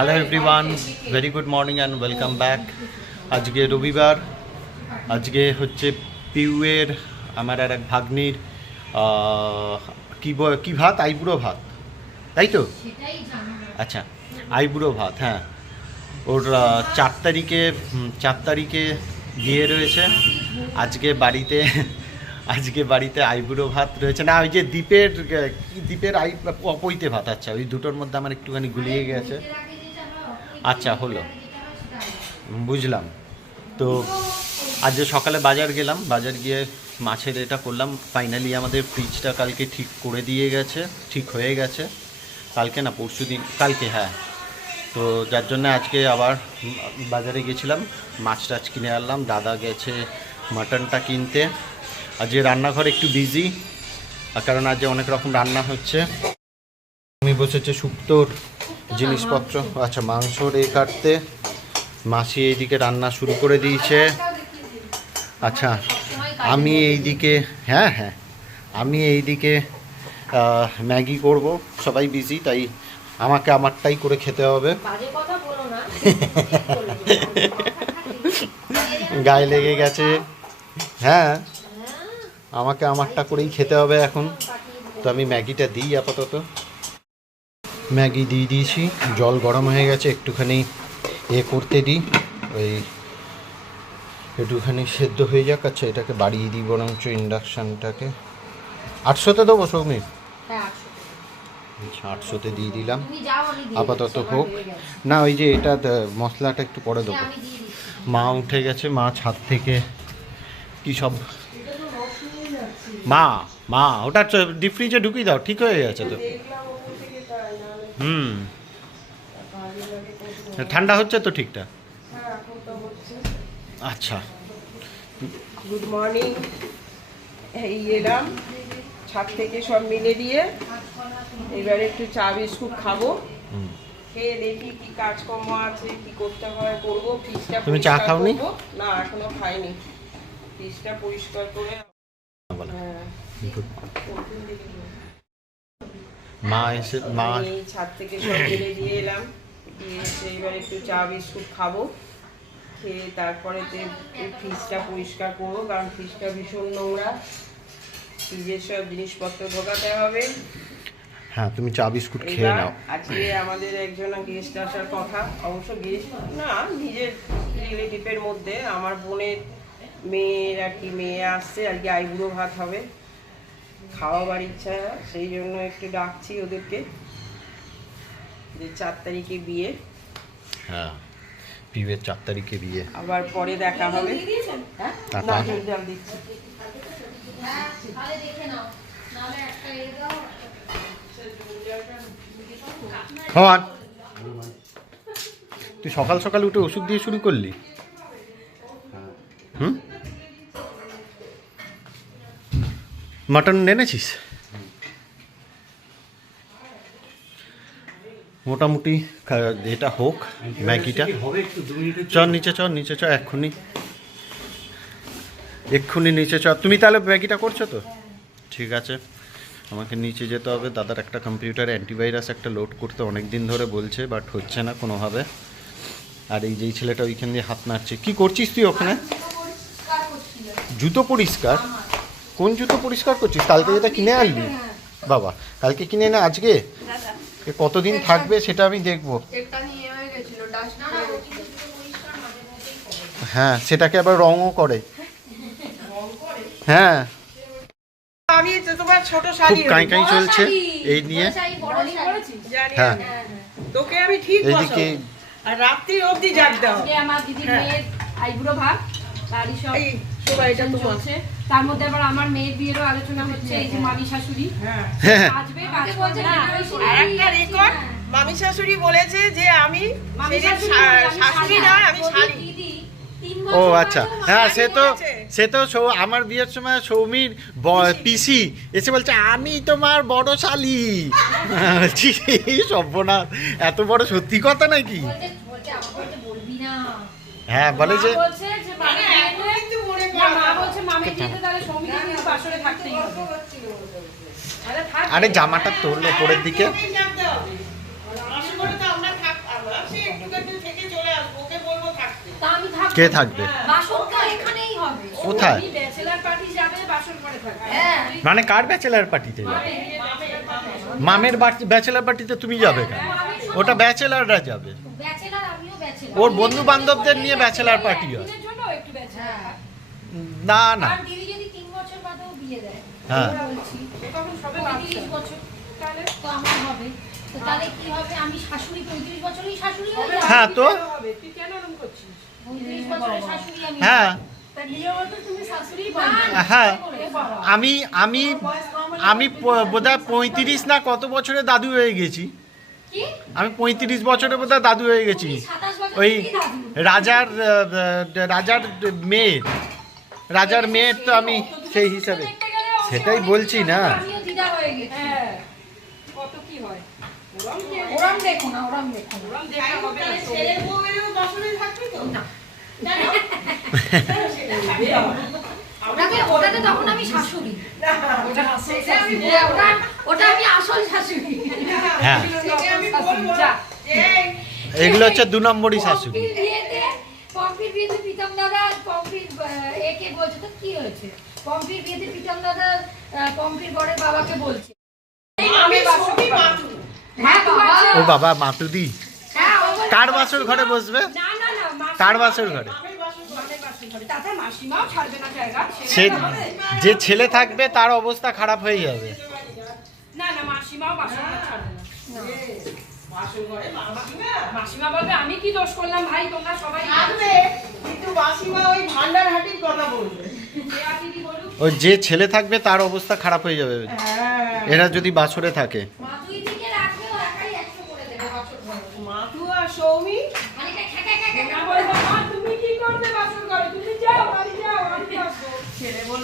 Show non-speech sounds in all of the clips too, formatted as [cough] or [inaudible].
Hello everyone very good morning and welcome back আজকে রবিবার। আজকে হচ্ছে পিউয়ের আমার আর এক ভাগ্নির কি কি ভাত? আইবুড়ো ভাত। তাই তো। আচ্ছা আইবুড়ো ভাত হ্যাঁ। ওর চার তারিখে চার তারিখে বিয়ে রয়েছে। আজকে বাড়িতে আজকে বাড়িতে আইবুড়ো ভাত রয়েছে। না ওই যে দ্বীপের দ্বীপের আই অপৈতে ভাত আচ্ছা ওই দুটোর মধ্যে আমার একটুখানি গুলিয়ে গেছে। আচ্ছা, হলো। বুঝলাম। তো আজ সকালে বাজার গেলাম বাজার গিয়ে মাছের এটা করলাম। ফাইনালি আমাদের ফ্রিজটা কালকে ঠিক করে দিয়ে গেছে ঠিক হয়ে গেছে। কালকে না পরশু দিন কালকে হ্যাঁ। তো যার জন্য আজকে আবার বাজারে গেছিলাম মাছ টাছ কিনে আনলাম। দাদা গেছে মাটনটা কিনতে। আজকে রান্নাঘর একটু বিজি কারণ আজ অনেক রকম রান্না হচ্ছে। আমি বসেছে শুক্তোর জিনিসপত্র? আচ্ছা মাংস রে কাটতে। মাসি এইদিকে রান্না শুরু করে দিয়েছে। আচ্ছা আমি এইদিকে হ্যাঁ হ্যাঁ আমি এইদিকে ম্যাগি করব। সবাই বিজি তাই আমাকে আমারটাই করে খেতে হবে। গায়ে লেগে গেছে। হ্যাঁ। আমাকে আমারটা করেই খেতে হবে এখন। তো আমি ম্যাগিটা দিই আপাতত। ম্যাগি দিয়ে দিয়েছি। জল গরম হয়ে গেছে একটুখানি এ করতে দিই। ওই একটুখানি সেদ্ধ হয়ে যাক আচ্ছা এটাকে বাড়িয়ে দিই বরঞ্চ ইন্ডাকশানটাকে। আটশোতে দেবো সৌমিক হ্যাঁ, আচ্ছা আটশোতে দিয়ে দিলাম। আপাতত হোক। না ওই যে এটা মশলাটা একটু পরে দেবো। হ্যাঁ। মা উঠে গেছে মা ছাদ থেকে কি সব মা মা ওটা ডিপ ফ্রিজে ঢুকিয়ে দাও ঠিক হয়ে গেছে তো। হুম। ঠান্ডা হচ্ছে তো ঠিকঠাক আচ্ছা। গুড মর্নিং এই এলাম ছাদ থেকে সব মিলে দিয়ে এবারে একটু চা বিস্কুট খাব। খেয়ে দেখি কি কাজকর্ম আছে কি করতে হয় করব ফ্রিজটা তুমি চা খাওনি? না এখনও খাইনি। ফ্রিজটা পরিষ্কার করে হ্যাঁ, মা এসে মা ছাদ থেকে সব মিলে দিয়ে এলাম। দিয়ে এসে এবার একটু চা বিস্কুট খাব। খেয়ে তারপরে ফ্রিজটা পরিষ্কার করব কারণ ফ্রিজটা ভীষণ নোংরা। ফ্রিজের সব জিনিসপত্র ঢোকাতে হবে। হ্যাঁ তুমি চা বিস্কুট খেয়ে নাও। আজকে আমাদের একজন গেস্ট আসার কথা। অবশ্য গেস্ট না নিজের রিলেটিভের মধ্যে। আমার বোনের মেয়ের আর কি মেয়ে আসছে আর কি আইবুড়ো ভাত হবে। খাওয়াবার ইচ্ছা সেই জন্য একটু ডাকছি ওদেরকে যে চার তারিখে বিয়ে। হ্যাঁ পিবের চার তারিখে বিয়ে। আবার পরে দেখা হবে। হ্যাঁ। না জল দিচ্ছি। হ্যাঁ, তাহলে দেখে নাও। নাহলে একটা এ দাও। হন তুই সকাল সকাল উঠে ওষুধ দিয়ে শুরু করলি? হুম? মাটন এনেছিস? মোটামুটি এটা হোক ম্যাগিটা। চ নিচে চ নিচে চ এক্ষুনি। এক্ষুনি নিচে চ তুমি তাহলে ম্যাগিটা করছ তো? ঠিক আছে। আমাকে নিচে যেতে হবে। দাদার একটা কম্পিউটারে অ্যান্টিভাইরাস একটা লোড করতে অনেক দিন ধরে বলছে বাট হচ্ছে না কোনোভাবে। আর এই যেই ছেলেটা ওইখান দিয়ে হাত নাড়ছে। কি করছিস তুই ওখানে? জুতো পরিষ্কার? কোন জুতো পরিষ্কার করছিস? কালকে যেটা কিনে আনলি বাবা কালকে কিনে এনে আজকে? কতদিন থাকবে সেটা আমি দেখব। হ্যাঁ সেটাকে আবার রঙও করে। হ্যাঁ। আমি ছোট খুব কাঁই কাঁই চলছে এই নিয়ে। বড় শাড়ি, বড় শাড়ি। জানি হ্যাঁ। আমি। তোকে আমি ঠিক এইদিকে রাত্রি অবধি জাগতে হবে। আমার দিদির হ্যাঁ। মেয়ের আইবুড়ো ভাত বাড়ি সব তার মধ্যে আবার আমার মেয়ের বিয়েরও আলোচনা হচ্ছে এই যে মামি শাশুড়ি। হ্যাঁ। হ্যাঁ। আসবে ওই আর একটা রেকর্ড মামি শাশুড়ি বলেছে যে আমি মামি শাশুড়ি। না আমি শাড়ি ও আচ্ছা। হ্যাঁ সে তো সে তো সৌ- আমার বিয়ের সময় সৌমির পিসি। এসে বলছে আমি তোমার বড় শালি। [laughs] এই এত বড় সত্যি কথা নাকি? বলতে বলতে আমার বলতে বলবি না। হ্যাঁ বলে যে চলে আসব ওকে বলব থাকতে। তা আমি থাকব। কে থাকবে? বাসন তো এখানেই হবে। কোথায়? তুমি ব্যাচেলার পার্টি যাবে বাসন করে থাকবে। হ্যাঁ। মানে কার ব্যাচেলার পার্টিতে যাবে মামের ব্যাচেলার পার্টিতে তুমি যাবে কেন? ওটা ব্যাচেলাররা যাবে। ব্যাচেলার আমিও ব্যাচেলার ওর বন্ধু বান্ধবদের নিয়ে ব্যাচেলার পার্টি হয়। দিনের জন্য একটু ব্যাচেলার হ্যাঁ। না না আর দিদি যদি তিন বছর দেয় হ্যাঁ। ওরা বলছি তখন সবে পঁয়ত্রিশ বছর তাহলে? তো আমার হবে। তো তাহলে কি হবে? আমি শাশুড়ি পঁয়ত্রিশ বছরেই শাশুড়ি হয়ে যাব হ্যাঁ তো? হবে। তুই কেন এরকম করছিস? পঁয়ত্রিশ বছরের শাশুড়ি আমি। হ্যাঁ। তা নিয়মত তুমি শাশুড়ি বানাবে হ্যাঁ। আমি আমি আমি বোধহয় পঁয়ত্রিশ না কত বছরে দাদু হয়ে গেছি। আমি পঁয়ত্রিশ বছরে বোধহয় দাদু হয়ে গেছি। ওই রাজার রাজার মেয়ের রাজার মেয়ের তো আমি সেই হিসাবে। সেটাই বলছি না। আমিও দিদা হয়ে গেছি। হ্যাঁ। কত কি হয়? ওরম দেখো না ওরম দেখো না। ওরম দেখা হবে না তো। ছেলের বউ এলেও দশমী থাকবে তো? না। জানো? ওটাকে ওটাতে তখন আমি শাশুড়ি। ওটা আসল সেটা আমি বলব। ওটা ওটা আমি আসল শাশুড়ি। হ্যাঁ। সেটা আমি বলব যা। যে এই এগুলো হচ্ছে দু নম্বরই শাশুড়ি। পম্পির বিয়েতে প্রীতম দাদা পম্পির একে বলছে তো কি হয়েছে? পম্পির বিয়েতে প্রীতম দাদা আহ, পম্পির বরের বাবাকে বলছে। হ্যাঁ বাবা। ও বাবা মাতুদি হ্যাঁ কার বাসর ঘরে বসবে? না না না মাসি- কার বাসর ঘরে? আমি বাসন মানের বাসন ঘরে। তাতে মাসিমাও ছাড়বে না জায়গা সে যে ছেলে থাকবে তার অবস্থা খারাপ হয়ে যাবে। না না মাসিমাও মাসিমা? বলবে আমি কি দোষ করলাম ভাই? তোমরা সবাই কিন্তু মাসিমা ওই ভান্ডার হাটির কথা বলবে। ওই যে ছেলে থাকবে তার অবস্থা খারাপ হয়ে যাবে। হ্যাঁ। এরা যদি বাছরে থাকে। ও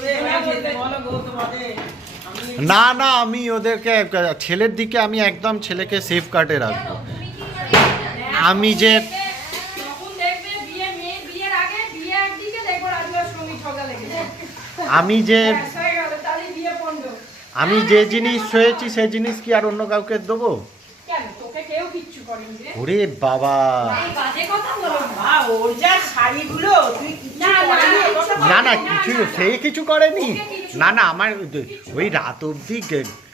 না না আমি ওদেরকে ছেলের দিকে আমি একদম ছেলেকে সেফ কার্ডে রাখব। আমি যে তখন দেখবে বিয়ে মেয়ে বিয়ের আগে বিয়ে একদিকে দেখব রাজুয়ার সঙ্গে ঝগড়া লেগেছে আমি যে হয়ে আমি যে জিনিস সয়েছি সেই জিনিস কি আর অন্য কাউকে দেবো কেন তোকে কেউ কিচ্ছু করেনি রে ওরে বাবা এই বাজে কথা বলো না। না, কিছু সে কিছু করেনি না না আমার ওই রাত অবধি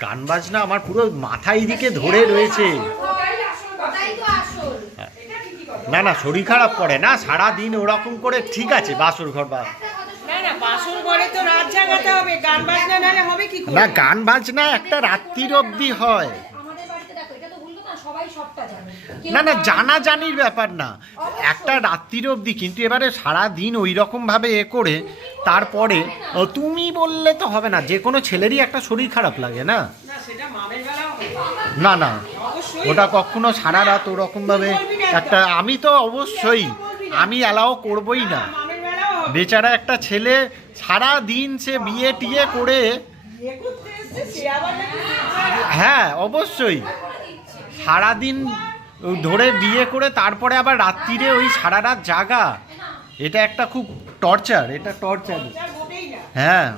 গান বাজনা আমার পুরো মাথায় দিকে ধরে রয়েছে ওটাই আসল কথা। ওটাই তো আসল এটা ঠিকই কথা। না না শরীর খারাপ করে না সারা দিন ওরকম করে ঠিক আছে বাসর ঘর বা। না না বাসন ঘরে তো জাগাতে হবে গান বাজনা নালে হবে কি করে? না গান বাজনা একটা রাত্রির অবধি হয়। না, সবাই সবটা জানে। কেউ না না জানা জানির ব্যাপার না। একটা রাত্রির অবধি কিন্তু এবারে সারা দিন ওই রকম ভাবে এ করে তারপরে তুমি বললে তো হবে না যে কোনো ছেলেরই একটা শরীর খারাপ লাগে না? না না না ওটা কখনো সারা রাত ওরকম ভাবে একটা। আমি তো অবশ্যই আমি অ্যালাও করবই না। বেচারা একটা ছেলে সারা দিন সে বিয়ে টিয়ে করে হ্যাঁ অবশ্যই। সারাদিন ধরে বিয়ে করে তারপরে আবার রাত্রিরে ওই সারা রাত জাগা। এটা একটা খুব টর্চার এটা টর্চার। হ্যাঁ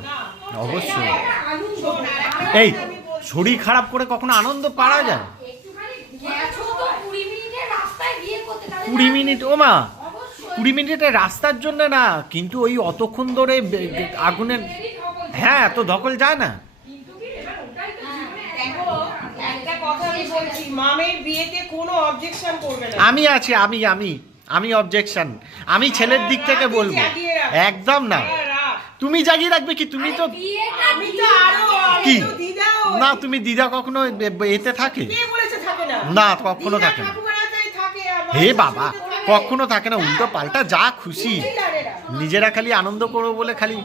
অবশ্যই। এই শরীর খারাপ করে কখনো আনন্দ পাওয়া যায়? কুড়ি মিনিট ও মা কুড়ি মিনিটের রাস্তার জন্য না কিন্তু ওই অতক্ষণ ধরে আগুনের হ্যাঁ এত ধকল যায় না। আমি আছি আমি আমি আমি অবজেকশন আমি ছেলের দিক থেকে বলব। একদম না। তুমি জাগিয়ে রাখবে কি? তুমি তো কি? না তুমি দিদা কখনো এতে থাকে? না? কখনো থাকে না। হে বাবা। কখনো থাকে না, উল্টো পাল্টা যা খুশি। নিজেরা খালি আনন্দ করব বলে খালি।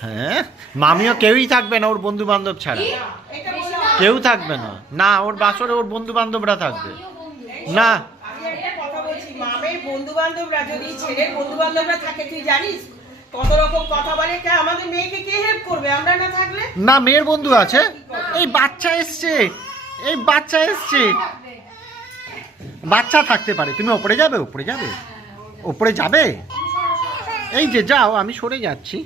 হ্যাঁ মামিও কেউই থাকবে না ওর বন্ধু বান্ধব ছাড়া। কেউ থাকবে না। না, ওর বাসরে ওর বন্ধু বান্ধবরা থাকবে। না। বন্ধু বান্ধবরা যদি ছেলের বন্ধু বান্ধবরা থাকে, তুই জানিস কত রকম কথা বলে কে আমাদের মেয়েকে কে হেল্প করবে? আমরা না থাকলে? না মেয়ের বন্ধু আছে। এই বাচ্চা এসছে। এই বাচ্চা এসছে। বাচ্চা থাকতে পারে। তুমি ওপরে যাবে ওপরে যাবে। ওপরে যাবে? এই যে যাও আমি সরে যাচ্ছি।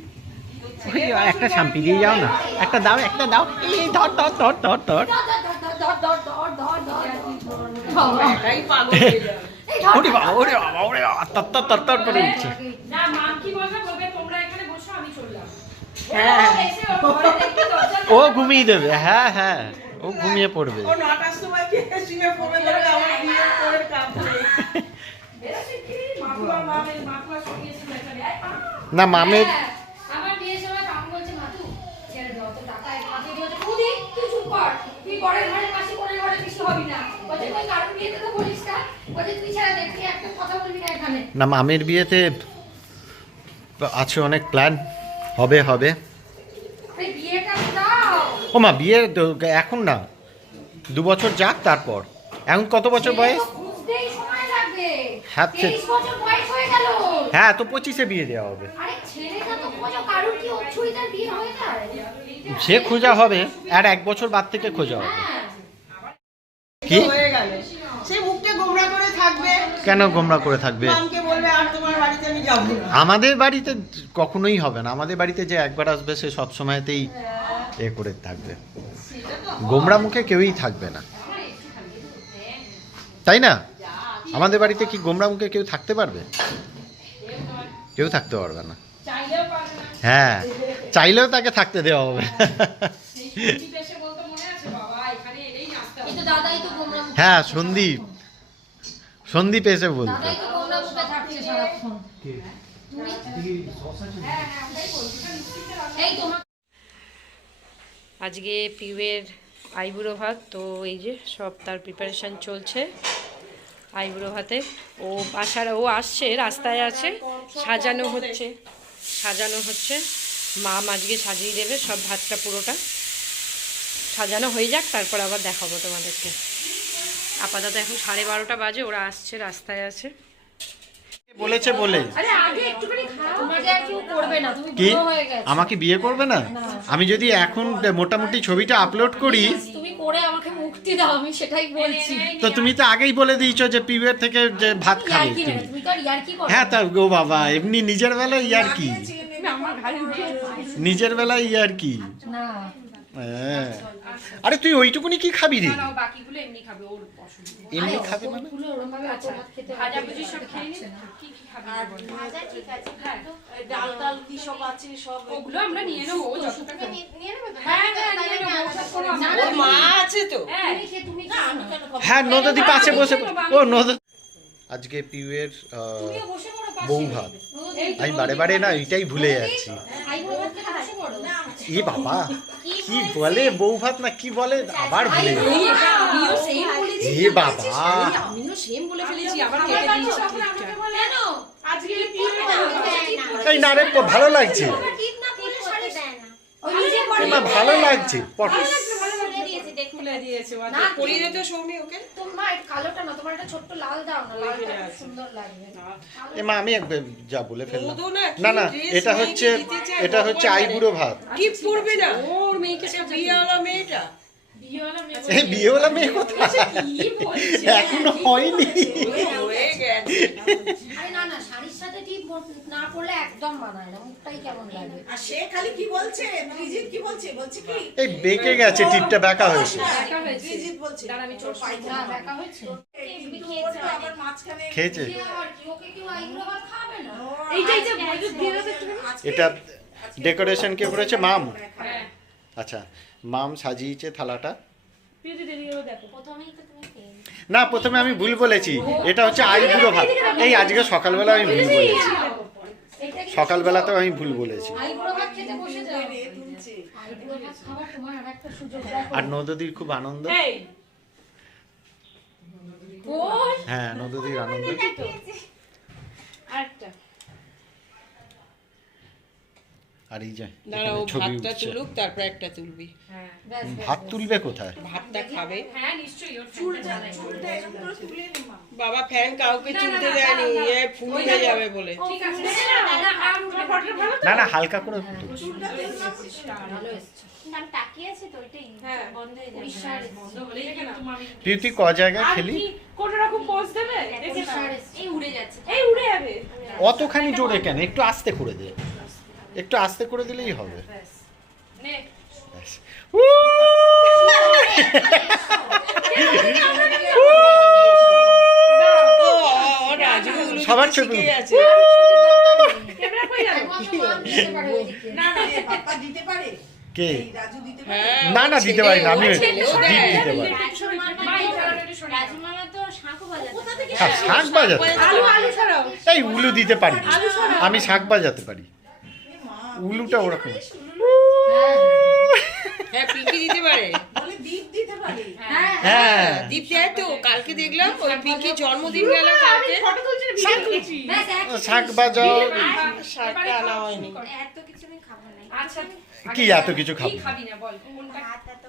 ওই একটা শাম্পি দিয়ে যাও না। একটা দাও একটা দাও। এই ধর ধর ধর ধর ধর ধর, ধর, ধর, ধর, ধর, ধর, ধর, ধর। বাবা। একাই পাগল হয়ে যাবে এই ধর, ওরে বাবা ওরে বাবা ওরে বাবা। তর তর তর তর করে উঠছে না মাম কি বলবে বলবে তোমরা এখানে বসো আমি চললাম হ্যাঁ। ও ঘুমিয়ে দেবে হ্যাঁ হ্যাঁ ও ঘুমিয়ে পড়বে! না মামের হ্যাঁ, না। মামের বিয়েতে আছে অনেক প্ল্যান হবে হবে। ও মা বিয়ে তো- এখন না। দু বছর যাক তারপর। এখন কত বছর বয়স? তো খুঁজতেই সময় লাগবে। হ্যাঁ, হয়ে গেল। হ্যাঁ তো পঁচিশে বিয়ে দেওয়া হবে। আরে ছেলেটা তো খোঁজো কারুর কি অচ্ছুই তার বিয়ে হয়ে যায়? সে খোঁজা হবে আর এক বছর বাদ থেকে খোঁজা হবে। হ্যাঁ। কি? সে মুখটা গোমরা করে থাকবে। কেন গোমরা করে থাকবে মামকে বলবে আর তোমার বাড়িতে আমি যাব না আমাদের বাড়িতে কখনোই হবে না। আমাদের বাড়িতে যে একবার আসবে সে সব সময়তেই এ করে থাকবে। গোমরা মুখে কেউই থাকবে না। তাই না? আমাদের বাড়িতে কি গোমরা মুখে কেউ থাকতে পারবে? কেউ থাকতে পারবে না। চাইলেও পারবে না। হ্যাঁ চাইলেও তাকে থাকতে দেওয়া হবে। সেই সন্দীপ এসে বলতে মনে আছে বাবা এখানে এলেই নাচতে হবে। কিন্তু দাদাই তো গোমরা মুখে হ্যাঁ সন্দীপ। সন্দীপ এসে বলতো দাদাই তো গোমরা মুখে থাকছে সারাক্ষণ এই তোমার আজকে পিউয়ের আইবুড়ো ভাত তো এই যে সব তার প্রিপারেশন চলছে আইবুড়ো ভাতে। ও আসার ও আসছে রাস্তায় আছে সাজানো হচ্ছে সাজানো হচ্ছে। মা আজকে সাজিয়ে দেবে সব ভাতটা পুরোটা। সাজানো হয়ে যাক তারপর আবার দেখাবো তোমাদেরকে। আপাতত এখন সাড়ে বারোটা বাজে ওরা আসছে রাস্তায় আছে। বলেছে বলে? আরে আগে একটুখানি খাও তোমাকে আর কেউ করবে না তুমি কি? বুড়ো হয়ে গেছো। আমাকে বিয়ে করবে না? আমি যদি এখন মোটামুটি ছবিটা আপলোড করি তুমি করে আমাকে মুক্তি দাও আমি সেটাই বলছি। তো তুমি তো আগেই বলে দিয়েছ যে পিউয়ের থেকে যে ভাত খাবে তুমি। তো হ্যাঁ তা গো বাবা এমনি নিজের বেলায় ইয়ার কি নিজের বেলায় ইয়ার কি না। হ্যাঁ। আরে তুই ওইটুকুনি কি খাবি রে? বাকিগুলো এমনি খাবে ওর এমনি খাবে মানে? ভাজা ভুজি সব খেয়ে কি কি খাবে? হ্যাঁ। ডাল টাল কি সব আছে সব ওগুলো আমরা নিয়ে নেব ও যতটা নিয়ে নেবে হ্যাঁ হ্যাঁ নিয়ে নেব মা আছে তো? হ্যাঁ? হ্যাঁ পাশে বসে আমি ও নদ আজকে পিউয়ের বসে। বউ ভাত। আমি বারে বারে না এটাই ভুলে যাচ্ছি। বসে বাবা। [laughs] কি বলে বউ ভাত না কি বলে? আবার ভুলে এ বাবা। আমিও সেম বলে ফেলেছি আবার কেটে দিয়েছি? এই না রে ভালো লাগছে। ভালো লাগছে পট খুলে দিয়েছি, দেখুন। খুলে দিয়েছে ও না, পরিয়ে তো সৌমি ওকে? তোমার এটা কালোটা না তোমার একটা ছোট্ট লাল দাও না লালটা সুন্দর লাগবে। এ মা আমি একবার যা বলে ফেললাম। না, না এটা হচ্ছে এটা হচ্ছে আইবুড়ো ভাত। কি পড়বে না? ওর মেয়েকে সে বিয়েওয়ালা মেয়েটা বিয়েওয়ালা মেয়ে এই বিয়েওয়ালা মেয়ে কোথায়? এখনও হয়নি। হয়ে গেছে আরে না না শাড়ির সাথে টিপ না পরলে একদম মানায় না মুখটাই কেমন লাগবে আর সে খালি কি বলছে? ত্রিজিৎ কি বলছে? বলছে কি? এই বেঁকে গেছে টিপটা বেঁকা হয়েছে। দেখা বলছে। দাঁড়া, আমি চোখ না পায়খানা হয়েছে। আবার মাঝখানে খেয়েছে। কি কি ওকে ভাত খাবে না? এইটা যে বৈদ্যুৎ দিয়ে দেবে তুমি এটা ডেকোরেশন কে করেছে? মাম। হ্যাঁ। আচ্ছা মাম সাজিয়েছে থালাটা। না প্রথমে আমি ভুল বলেছি। এটা হচ্ছে আইবুড়ো ভাত এই আজকে সকালবেলা আমি ভুল বলেছি। সকালবেলাতেও আমি ভুল বলেছি। আইবুড়ো ভাত খেতে বসে যাও। রে তুলছে আইবুড়ো ভাত খাবার তোমার আর একটা সুযোগ দেখো আর নদীর খুব আনন্দ। হ্যাঁ নদীর আনন্দ আরেকটা। আর এই যে দাঁড়া ও ভাতটা তুলুক তারপর একটা তুলবি। হ্যাঁ ভাত তুলবে কোথায়? ভাতটা খাবে? হ্যাঁ নিশ্চয়ই বাবা ফ্যান কাউকে চুলতে দেয়নি। এ ফুল হয়ে যাবে বলে। ঠিক আছে না না হালকা করে তুই তুই ক জায়গায় খেলি? কোন রকম পোজ দেবে? দেখে পরিষ্কার নাও। এসছে এই উড়ে যাচ্ছে এই উড়ে যাবে। অতখানি জোরে কেন? একটু আস্তে করে দে। একটু আস্তে করে দিলেই হবে। ব্যাস। সবার ছবি কে? এই রাজু দিতে পারে? হ্যাঁ না না দিতে পারি না আমি দিতে পারি। হ্যাঁ শাঁখ বাজাতে এই উলু দিতে পারি। আমি শাঁখ বাজাতে পারি। উলুটা ওরকম। হ্যাঁ পিঙ্কি দিতে পারে। বলে দীপ দিতে পারে। হ্যাঁ হ্যাঁ। দীপ দেয় তো কালকে দেখলাম ওই পিঙ্কি জন্মদিন গেল কালকে। ফটো তুলছি ভিডিও তুলছি। ব্যাস বাজাও শাকটা আনা হয়নি। এত কিছু আমি খাব না। আচ্ছা কি এত কিছু খাব কি খাবি? না বল কোনটা?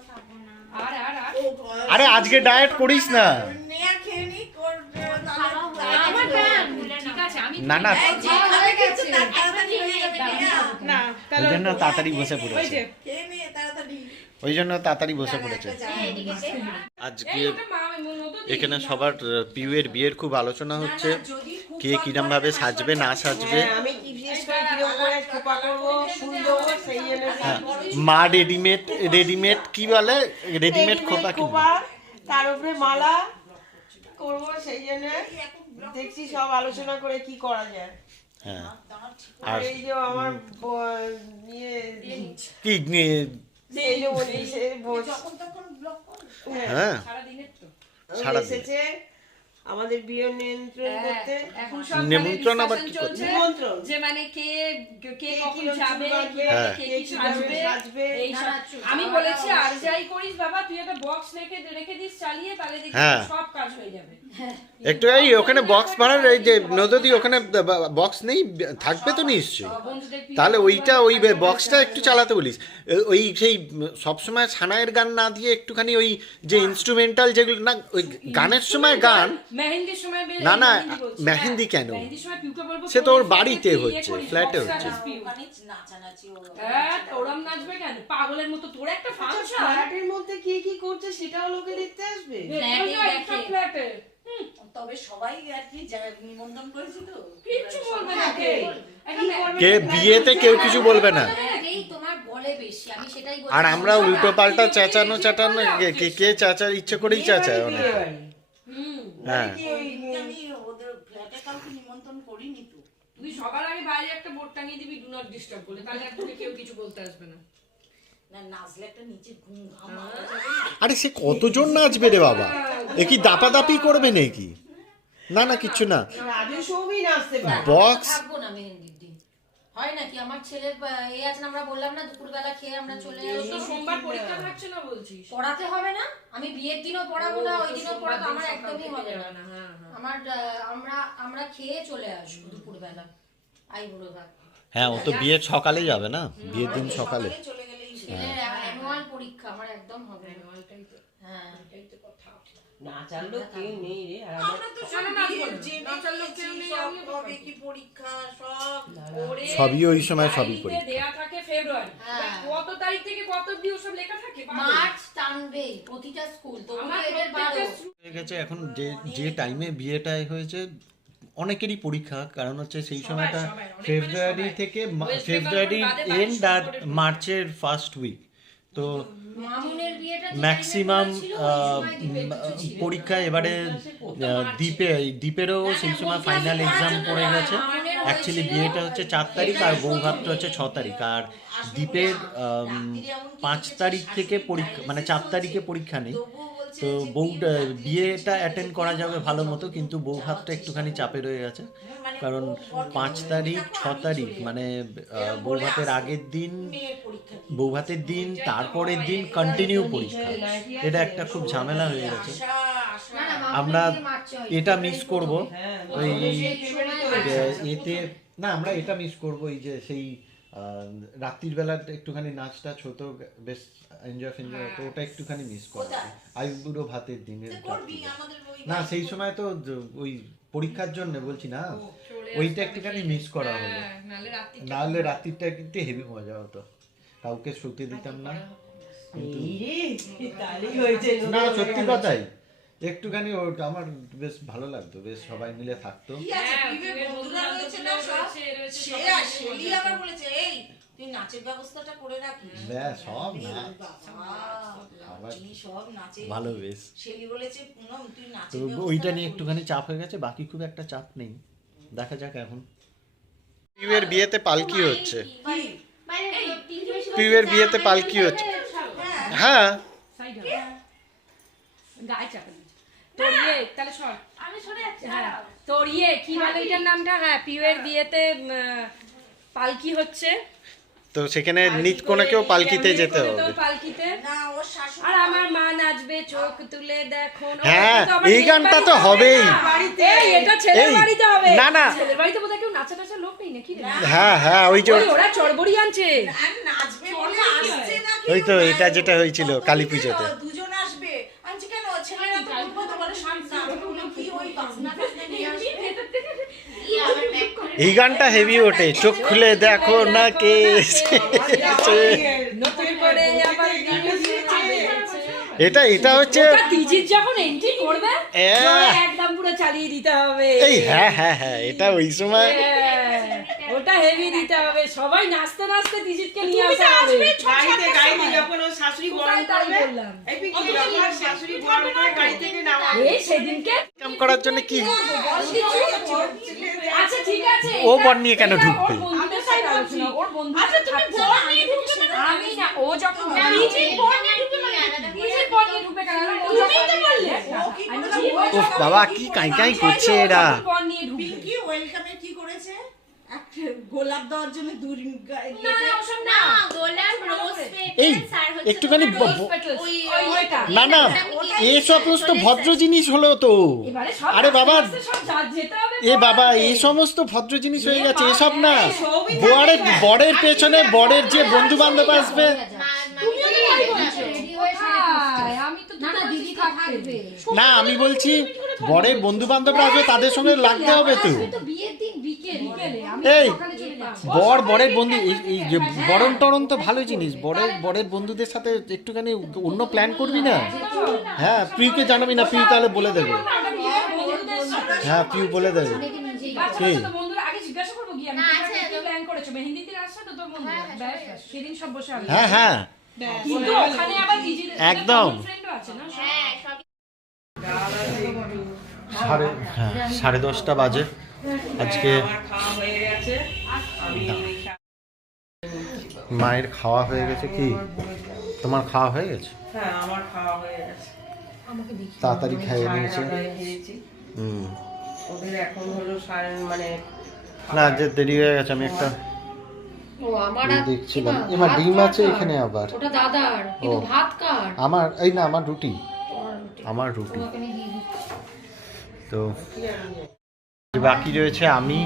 খাব না। আর আর আর। আরে আজকে ডায়েট করিস না। নি না হয়ে ওই জন্য তাড়াতাড়ি বসে পড়েছে। ওই জন্য তাড়াতাড়ি বসে পড়েছে। আজকে এখানে সবার পিউয়ের বিয়ের খুব আলোচনা হচ্ছে। কে কিরম ভাবে সাজবে না সাজবে হ্যাঁ, আমি কি বিশেষ করে কীরকম করে খোপা করব ফুল সেই হ্যাঁ, মা রেডিমেড রেডিমেড কি বলে? রেডিমেড খোপা কিনবে খোপা তার উপরে মালা করব সেই জন্য দেখছি সব আলোচনা করে কি করা যায়। হ্যাঁ। আর আর এই যে আমার ইয়ে কি নিয়ে- এই যে বলি সে বোঝ যখন তখন ব্লক কর। হ্যাঁ। সারা দিনের তো। এসেছে আমাদের বিয়ে নিয়ন্ত্রণ করতে এখন সব মানে নিমন্ত্রণ আবার কি করতে? নিমন্ত্রণ। যে মানে কে কে কখন যাবে হ্যাঁ। কে কে সাজবে সাজবে। এই সব আমি বলেছি আর যাই করিস বাবা তুই একটা বক্স রেখে রেখে দিস চালিয়ে তাহলে দেখবি হ্যাঁ। সব কাজ হয়ে যাবে একটু এই ওখানে বক্স ভাড়ার এই যে নদী ওখানে বক্স নেই থাকবে তো নিশ্চয়ই। তাহলে ওইটা ওই বক্সটা একটু চালাতে বলিস। ওই সেই সবসময় ছানায়ের গান না দিয়ে একটুখানি ওই যে ইনস্ট্রুমেন্টাল যেগুলো না ওই গানের সময় গান। মেহেন্দির সময় বেলে- না, না, মেহেন্দি হ্যাঁ। কেন? সে তো ওর বাড়িতে ইয়ে হচ্ছে, ফ্ল্যাটে হচ্ছে। হ্যাঁ, ওরম নাচবে কেন? পাগলের মতো তোর একটা ফাংশন ফ্ল্যাটের মধ্যে কি কি করছে সেটাও লোকে দেখতে আসবে? ফ্ল্যাটে তবে সবাই আর কি নিমন্ত্রণ করেছিল কিচ্ছু বলবে না কে? কে বিয়েতে কেউ কিছু বলবে না। এই তোমার বলে বেশি আমি সেটাই বলছি। আর আমরা উল্টো পাল্টা চেঁচানো চাটানো কে- কে চেঁচার ইচ্ছে করেই চেঁচায় অনেক। হ্যাঁ। কি ওই আমি ওদের ফ্ল্যাটে কাউকে নিমন্ত্রণ করিনি তো। তুই সবার আগে বাইরে একটা বোর্ড টাঙিয়ে দিবি ডু নট ডিস্টার্ব বলে। তাহলে আর তোকে কেউ কিছু বলতে আসবে না। আরে সে কতজন নাচবে রে বাবা? এ কি দাপাদাপি করবে নাকি? না না কিচ্ছু না। বক্স? থাকব না মেহেন্দির দিন। হয় নাকি? আমার ছেলের এই আমরা বললাম না দুপুরবেলা খেয়ে আমরা চলে তোর আসব। তো সোমবার পরীক্ষা থাকছে না বলছিস? পড়াতে হবে না? আমি বিয়ের দিনও পড়াবো না ওই দিনও পড়াবো আমার একদমই হবে না। হ্যাঁ হ্যাঁ। আমার আমরা আমরা খেয়ে চলে আসব দুপুরবেলা। আই ভাত হ্যাঁ ও তো বিয়ের সকালে যাবে না? বিয়ের দিন সকালে। চলে ছেলের অ্যানুয়াল পরীক্ষা আমার একদম হবে ওইটাই তো। হ্যাঁ। ওইটাই তো কথা নাচার কেউ নেই রে আর আমরা তো না, না, সব নাচবো বিয়ের না। জেনে নাচার লোক কেউ নেই, সব আমিও তো কবে কি পরীক্ষা সব ওরে, সবই ওই সময় সবই পরীক্ষা। দেয়া থাকে ফেব্রুয়ারি হ্যাঁ। কত তারিখ থেকে কত অবধি ওসব লেখা থাকে? মার্চ টানবে প্রতিটা স্কুল তো আমার বারো। গেছে এখন যে যে টাইমে বিয়েটা হয়েছে অনেকেরই পরীক্ষা কারণ হচ্ছে সেই সময়টা অনেক মানে ফেব্রুয়ারি থেকে বাকি এন্ড আর মার্চের ফার্স্ট উইক তো মামুনের বিয়েটা যে ম্যাক্সিমাম। পরীক্ষা এবারে দ্বীপে দ্বীপেরও সেই সময় ফাইনাল এক্সাম পড়ে গেছে। অ্যাকচুয়ালি বিয়েটা হচ্ছে চার তারিখ আর বৌভাতটা হচ্ছে ছ তারিখ। আর দ্বীপের পাঁচ তারিখ থেকে পরীক্ষা মানে চার তারিখে পরীক্ষা নেই। তো বউ বিয়েটা অ্যাটেন্ড করা যাবে ভালো মতো কিন্তু বউ ভাতটা একটুখানি চাপে রয়ে গেছে। কারণ পাঁচ তারিখ ছ তারিখ মানে বউ ভাতের আগের দিন বউ ভাতের দিন তারপরের দিন কন্টিনিউ পরীক্ষা। এটা একটা খুব ঝামেলা হয়ে গেছে। আমরা হয়। এটা মিস করব। হ্যাঁ ওই এতে না আমরা এটা মিস করব এই যে সেই রাত্রির বেলা একটুখানি নাচ টাচ হতো বেশ এনজয় ফেনজয় হতো ওটা একটুখানি মিস করা আইবুড়ো ভাতের দিনের না সেই সময় তো ওই পরীক্ষার জন্য বলছি না। ওইটা একটুখানি মিস করা হলো। হ্যাঁ, নাহলে রাত্রি নাহলে রাত্রিটা কিন্তু হেভি মজা হতো। কাউকে শুতে দিতাম না। না সত্যি কথাই। একটুখানি ওটা আমার বেশ ভালো লাগতো বেশ সবাই মিলে থাকতো। হ্যাঁ, সব? ভালো বেশ। শেলি বলেছে পুনম তুই তো ওইটা নিয়ে একটুখানি চাপ হয়ে গেছে বাকি খুব একটা চাপ নেই। দেখা যাক এখন। পিউয়ের বিয়েতে পালকি হচ্ছে। পিউয়ের বিয়েতে পালকি হচ্ছে। হ্যাঁ। গায়ে দিচ্ছে তোর ইয়ে তাহলে সর আমি সরে যাচ্ছি হ্যাঁ তোর ইয়ে কি বলে এটার নামটা? হ্যাঁ পিউয়ের বিয়েতে পালকি হচ্ছে। তো সেখানে নিত কোনাকেও পালকিতে যেতে হবে। পালকিতে। না ওর শাশুড়ি আর আমার মা নাচবে চোখ তুলে দেখো হ্যাঁ, এই গানটা তো হবেই। না। এটা ছেলের বাড়িতে হবে। না, না। ছেলের বাড়িতে বোধহয় কেউ নাচা টাচা লোক নেই নাকি? হ্যাঁ হ্যাঁ ওই যে ওরা চড়বড়ি আনছে। আর নাচবে বলে আসছে নাকি? ওই তো এটা যেটা হয়েছিল কালী পুজোতে। আনছি কেন? ছেলেরা তো বলব তোমাদের সন্তান কি ওই বাসনা টাসনা নিয়ে আসবে? এই গানটা হেভি ওঠে চোখ খুলে দেখো না কে এসেছে। নতুন করে আবার বিয়ে দিয়েছে। এটা এটা হচ্ছে ওটা দিজির যখন এন্ট্রি করবে। ওই একদম পুরো চালিয়ে দিতে হবে। এই হ্যাঁ হ্যাঁ হ্যাঁ এটা ওই সময় হ্যাঁ, ওটা হেভি দিতে হবে। সবাই নাচতে নাচতে দিজিতকে নিয়ে আসা হবে। গাড়িতে গাড়িতে যখন ওর শাশুড়ি বরণ করবে বললাম? এই শাশুড়ি বরণ করে গাড়ি থেকে নামাবে এই সেদিনকে কাম করার জন্য কি? আচ্ছা ঠিক আছে। ও বর নিয়ে কেন ঢুকবে? ওর বন্ধু আচ্ছা তুমি বর নিয়ে ঢুকছো আমি না ও যখন নিজেই বর নিয়ে ঢুকবে নিজের বর নিয়ে ঢুকবে কেন ও তুমিই তো বললে। আমি বলছি, ও উফ যখন- বাবা কি কাই কাই করছে এরা। পিঙ্কি ওয়েলকামে কি করেছে? গোলাপ দেওয়ার জন্য দূর না গোলাপ রোজ এই একটুখানি। না না এ সমস্ত ভদ্র জিনিস হলো তো। আরে বাবা এ বাবা। এই সমস্ত ভদ্র জিনিস হয়ে গেছে এসব না। এই বরের বরের পেছনে বরের যে বন্ধু বান্ধব আসবে তুমিও তো তাই বলছো রেডি হয়ে হায়, আমি তো না না দুটো দিদি বলছি থাকবে। না আমি বলছি বরের বন্ধু বান্ধবরা আসবে তাদের সঙ্গে লাগতে হবে তো। আসবে তো বিয়ের দিন বিকেল বিকেলে, আমি এই বর বরের বন্ধু এই- যে বরণ টরণ তো ভালো জিনিস। বরের বরের বন্ধুদের সাথে একটুখানি অন্য প্ল্যান করবি না? হ্যাঁ প্রিয়কে জানাবি না প্রিয় তাহলে বলে দেবে। হ্যাঁ প্রিয় বলে দেবে। তোর বন্ধুরা? হ্যাঁ, হ্যাঁ, হ্যাঁ। কিন্তু ওখানে আবার দিদির একদম। ফ্রেন্ডও আছে না? হ্যাঁ সাড়ে হ্যাঁ সাড়ে দশটা বাজে। আজকে মায়ের খাওয়া হয়ে গেছে কি? তোমার খাওয়া হয়ে গেছে? আমার খাওয়া গেছে। তাড়াতাড়ি খেয়ে সাড়ে নিয়েছে। হুম। ওদের এখন হলো সাড়ে মানে না যে দেরি হয়ে গেছে আমি একটা ও আমার দেখছিলাম। ভাত ডিম আছে এখানে আবার। ওটা দাদার কিন্তু। ভাত কার? আমার এই না আমার রুটি। আমার রুটি। তো বাকি রয়েছে আমি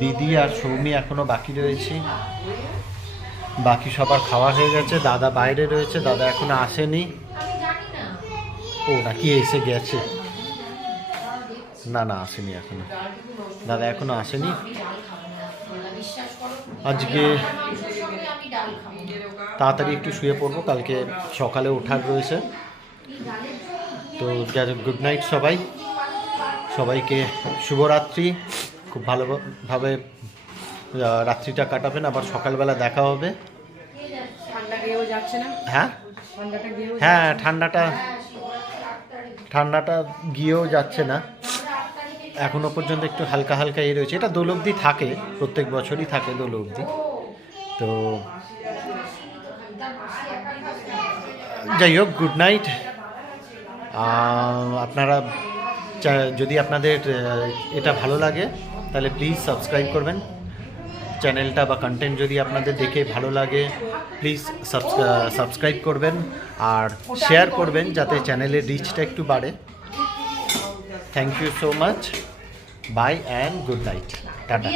দিদি আর সৌমি এখনও বাকি রয়েছি। বাকি সবার খাওয়া হয়ে গেছে দাদা বাইরে রয়েছে দাদা এখনও আসেনি। ও নাকি এসে গেছে। না না আসেনি এখনও। দাদা এখনও আসেনি। আজকে তাড়াতাড়ি একটু শুয়ে পড়ব কালকে সকালে ওঠার রয়েছে। তো গুড নাইট সবাই। সবাইকে শুভরাত্রি। খুব ভালোভাবে রাত্রিটা কাটাবেন আবার সকালবেলা দেখা হবে। ঠান্ডা গেয়েও যাচ্ছে না? হ্যাঁ? হ্যাঁ ঠান্ডাটা ঠান্ডাটা গিয়েও যাচ্ছে না। এখনও পর্যন্ত একটু হালকা হালকা ইয়ে রয়েছে। এটা দোল অবধি থাকে, প্রত্যেক বছরই থাকে দোল অবধি। তো যাই হোক গুড নাইট আপনারা যদি আপনাদের এটা ভালো লাগে, তাহলে প্লিজ সাবস্ক্রাইব করবেন। চ্যানেলটা বা কন্টেন্ট যদি আপনাদের দেখে ভালো লাগে প্লিজ সাবস্ক্রাইব করবেন। আর শেয়ার করবেন, যাতে চ্যানেলের রিচটা একটু বাড়ে। Thank you so much bye and good night tata